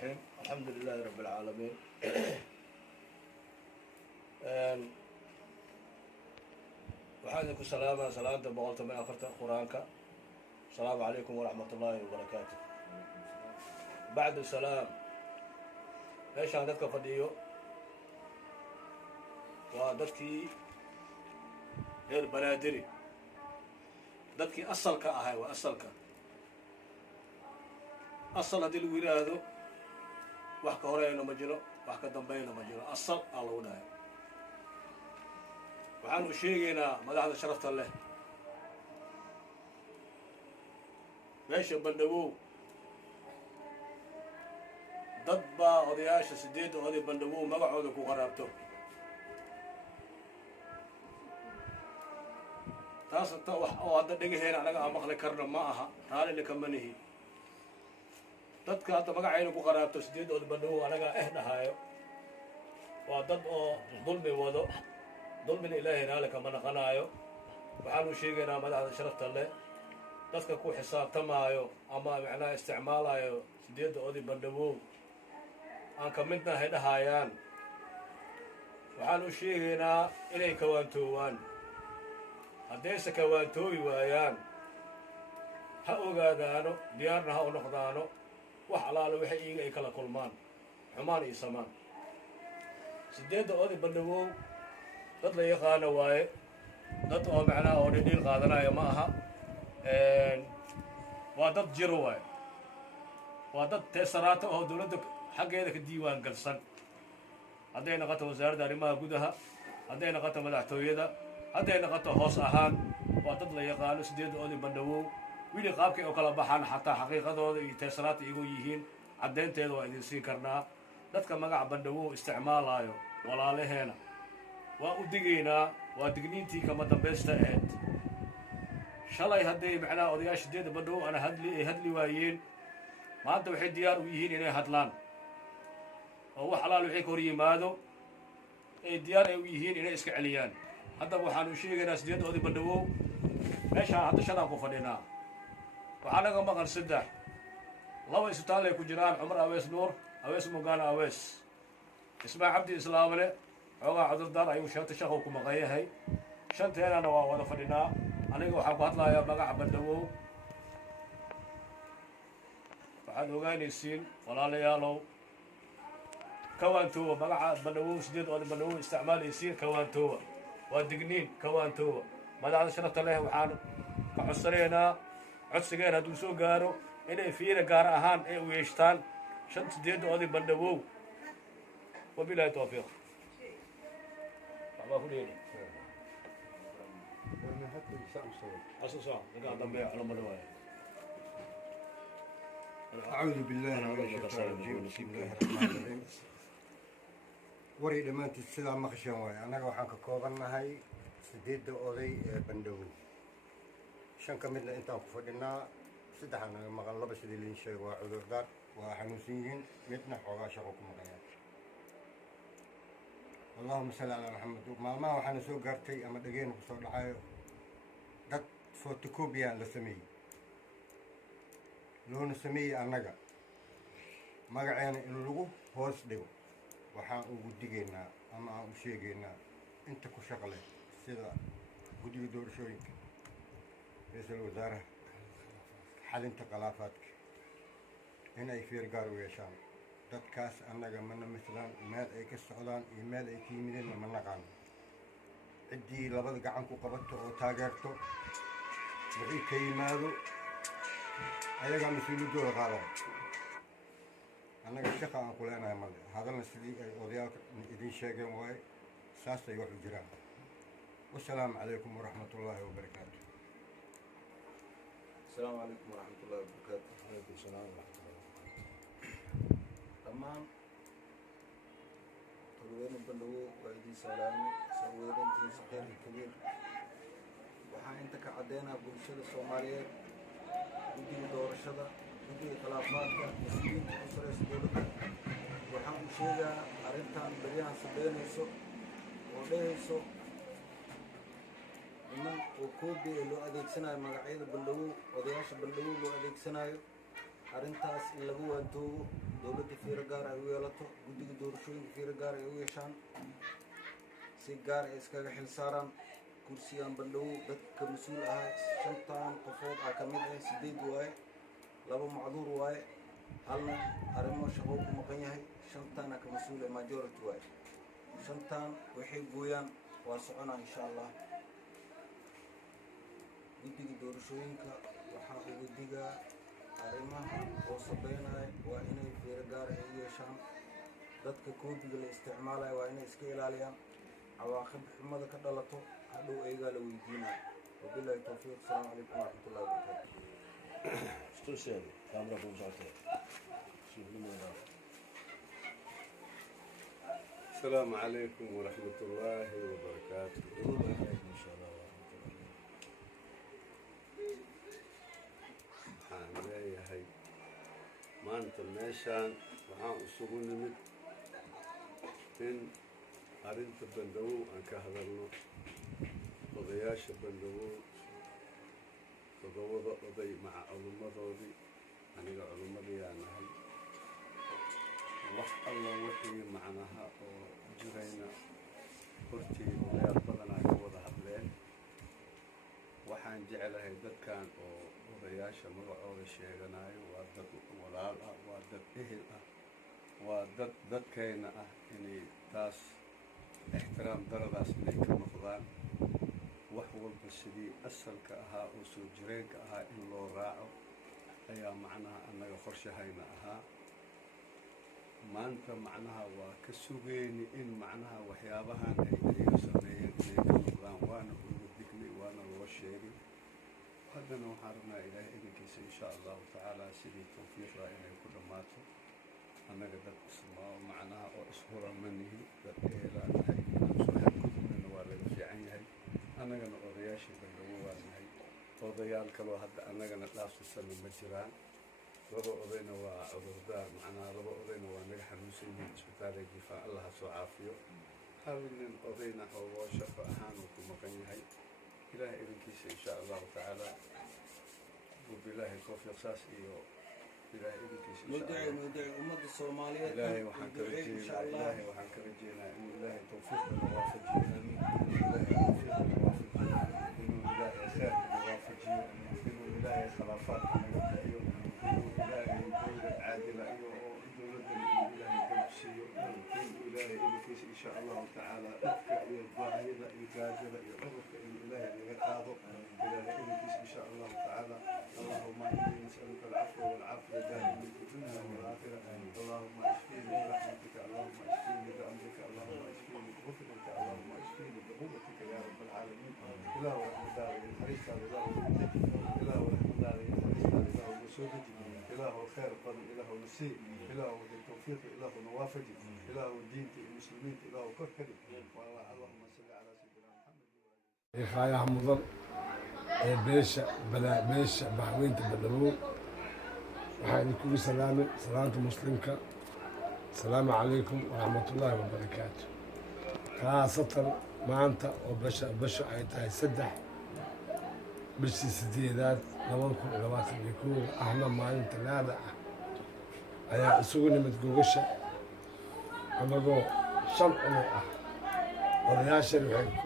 الرحيم الحمد لله رب العالمين وحالكم سلامة سلامة بقولت من آخرت قرآنك السلام عليكم ورحمة الله وبركاته بعد السلام ايش عندك فديو ودتكي غير بنادري دتكي أصلك أهاي وأصلك أصل هذه الولاية هذا وحكى هراء مجرى وحكى دمبين مجرى أصل الله وناه وعن شيءنا ما هذا شرفت الله ليش بندبو ضبا أضياش سديد وهذه بندبو ما قعدوا كقرابته تاس التوح أو هذا دقيقة هنا أنا أمخلي كرنا معها هذا اللي كمنه dadka hadda magacayna ku qaraabto sideed oo bandhow anaga dhahayo waa dad oo dulmi wado dulmina ilaahayna alle kama naqanayo waxaanu sheegaynaa madaxda sharafta leh dadka ku xisaabtamaayo ama macnaha isticmaalayo sideed oodi bandhow aan ka midnahay dhahayaan waxaanu sheegaynaa inay kawaantoowaan haddayse kawaantooyi waayaan ha ogaadaano diyaarna ha u noqdaano wax alaala waxay iiga ay kala kulmaan xumaan iyo samaan sideedda oodi bandhawow dad la yaqaano waaye dad oo macnaha oo dhidhiil qaadanaya ma aha waa dad jiro waaye waa dad teesaraata oo dowladda xaggeeda ka diiwaan galsan hadday noqoto wasaaradda arrimaha gudaha hadday noqoto madaxtooyada hadday noqoto hoos ahaan waa dad la yaqaano sideedda oodi bandhawow wili qaabkay oo kala baxaan xataa xaqiiqadooda iyo teesaraata igu yihiin caddaynteeda waa idin siin karnaa dadka magaca bandhawow isticmaalaayo walaalaheena waa u digaynaa waa digniintii kama dambaysta ahayd shalay hadday macnaha odayaasha sideedda bandhawow ana ay hadli waayeen maanta waxay diyaar u yihiin inay hadlaan oo wax alaal wixii ka hor yimaado ay diyaar ay u yihiin inay iska celiyaan haddaba waxaanu sheegaynaa sideedda oday bandhawow meeshaan hadda shalaan ku fadhinaa waxaa naga maqan saddex laba isbitaallay ku jiraan cumar awees nuur awees mugaana awees ismaa cabdi islaamle xoogaa cudurdaar ayuu shanta shaqow ku maqan yahay shanteenana waa wada fadhinaa aniga waxaan ku hadlayaa magaca bandhawow waxaad ogaanaysiin walaalayaalow kawaantoowa magaca bandhawow sideed oodi bandhawow isticmaalaysiin kawaantoowa waa digniin kawaantoowa madaxda sharafta leh waxaan ka codsanaynaa codsigeen hadduu soo gaaro inay fiira gaar ahaan ay u yeeshtaan shan sideedda oodi bandhawow wabilaahi tawfiiq waxbaa ku dheeli أعوذ بالله من الشيطان الرجيم بسم الله الرحمن الرحيم وري دمانت السلام مخشن واي أنا waxaan ka koobanahay sideedda oday ee bandhawow shan ka midna intaan ku fadhinaa saddexna maqan laba sidii liin sheeg waa cudurdaar waa xanuunsan yihiin midna xoogaa shaqo ku maqayaan allahuma salli calaa maxamed maalmaha waxaana soo gaartay ama dhageena ku soo dhacayo dad photocopyaan la sameeyey loona sameeyey annaga magaceena in lagu hoos dhigo waxaan ugu digaynaa ama aan u sheegaynaa inta ku shaqle sida guddiga doorashooyinka ra-iisul wasaaraha xalinta khilaafaadka in ay fiir gaar u yeeshaan dadkaas annaga mana mislaan meel ay ka socdaan iyo meel ay ka yimideenna ma naqaano ciddii labada gacan ku qabato oo taageerto wixii ka yimaado ayagaa mas-uuliyaddooda qaadaya annaga shaqa aan ku leenahay male hadalna sidii ay odayaalka idin sheegeen waaye saasay wax u jiraan wasalaamu calaykum waraxmat ullaahi wabarakaatu السلام عليكم ورحمة الله وبركاته. عليكم السلام ورحمة الله وبركاته. تمام. طلوعنا بندو وأيدي سلامي سوينا أنتي صغير كبير. وحنا أنت كعدينا برشة الصومالية بدي دور الشدة بدي خلافات مسلمين أسرة سدولة وحنا شيء أرنتان بريان سبين يسوع وده يسوع niman oo koobi loo adeegsanayo magacyada bandhawow odayaasha bandhawow loo adeegsanayo arrintaas in laga waantoogo dowladda fiiro gaar ay u yeelato guddiga doorashooyinka fiiro gaar ay u yeeshaan si gaar ay iskaga xil saaraan kursigan bandhawow dadka mas-uul ahaa 5 qofood ka mid ah 8 waaye 2 macduur waaye halna arrimo shaqo ku maqan yahay 5 ka mas-uul ee majority waaye 5 waxay gooyaan waa soconaa insha Allah guddiga doorashooyinka waxaa ugu digaa arrimaha oo sabeynaya waa inay fiiro gaar ay u yeeshaan dadka koobiga la isticmaalayo waa inay iska ilaaliyaan cawaaqib xumada ka dhalato hadhow ayagaa la weydiinayo wabillahi tawfiiq asalaamu calaykum waraxmatullahi wabarakaatu استوسن كاميرا بوزعته شوف لنا السلام عليكم ورحمة الله وبركاته. وعليكم السلام ورحمة الله. waxaan leeyahay maanta meeshaan waxaan isugu nimid in arrinta bandhawow aan ka hadalno odayaasha bandhawow todobada oday maca culummadoodii aniga culummadii aan nahay wax alla wixii macnaha oo jirayna hortii odayaal badanaa ka wada hadleen waxaan jeclahay dadkan oo odayaasha magacooda sheeganayo waa dad walaal ah waa dad ehel ah waa dad dadkayna ah inay taas ixtiraam daradaas inay ka noqdaan wax walba sidii asalka ahaa oo soo jireenka ahaa in loo raaco ayaa macnaha annaga qorshahayna ahaa maanta macnaha waa ka sugayni in macnaha waxyaabahan ay ayaga sameeyeen inay ka noqdaan waana uga dignay waana loo sheegay haddana waxaan rabnaa ilaahay idinkiisa insha allahu tacaala sidii tawfiiqda inay ku dhammaato annaga dad ismaa macnaha oo ishura ma nihi dad eelaan nahay inaan soo xadgudubnana waa laga fiican yahay annagana odayaashii bandhawo waa nahay odayaal kaloo hadda annagana dhaafsisana ma jiraan laba odayna waa cudurdaar macnaha laba odayna waa naga xanuunsan yihiin isbitaalay difaac allah ha soo caafiyo hal nin odayna oo shaqo ahaan uu ku maqan yahay ilaahay idinkiisa insha allahu tacaala wabilaahi tawfiiq saas iyo ilaahay idinkiisa muddaci ummadda Soomaaliyeed ilaahay waxaan ka rajeynaa inuu ilaahay tawfiiqna waafajiyo ilaahay tawfiiqna waafajiyo inuu ilaahay khayrka waafajiyo inuu ilaahay khilaafaadka naga bixiyo inuu ilaahay dowlad caadila iyo oo dowladda inuu ilaahay gaarsiiyo inuu ilaahay idinkiisa insha allahu tacaala dhibka iyo baahida iyo gaajada iyo cudurka inuu ilaahay naga qaado ilaahay idinkiisa insha allahu tacaala اللهم إني نسألك العفو والعافية دائما في الدنيا والآخرة اللهم اشفيني برحمتك اللهم اشفيني بأمرك اللهم اشفيني بغفرتك اللهم اشفيني بقوتك يا رب العالمين إله رحمة داري الحريص إله ولدك إله رحمة داري الحريص إله وسودك إله الخير قدر إله نسيء إله التوفيق إله نوافجك إله الدين المسلمين إله كركري والله اللهم صل على سيدنا محمد خايا حمضان beesha baxweynta bandhawow waxaa idinkugu salaamay salaanta muslimka asalaamu calaykum waraxmatullaahi wabarakaatu khaasatan maanta oo basho ay tahay 3 bishii 8aad 2021 ahna maalin talaada ah ayaa isugu nimid gogasha annagoo 5 cunug ah odayaashan waxay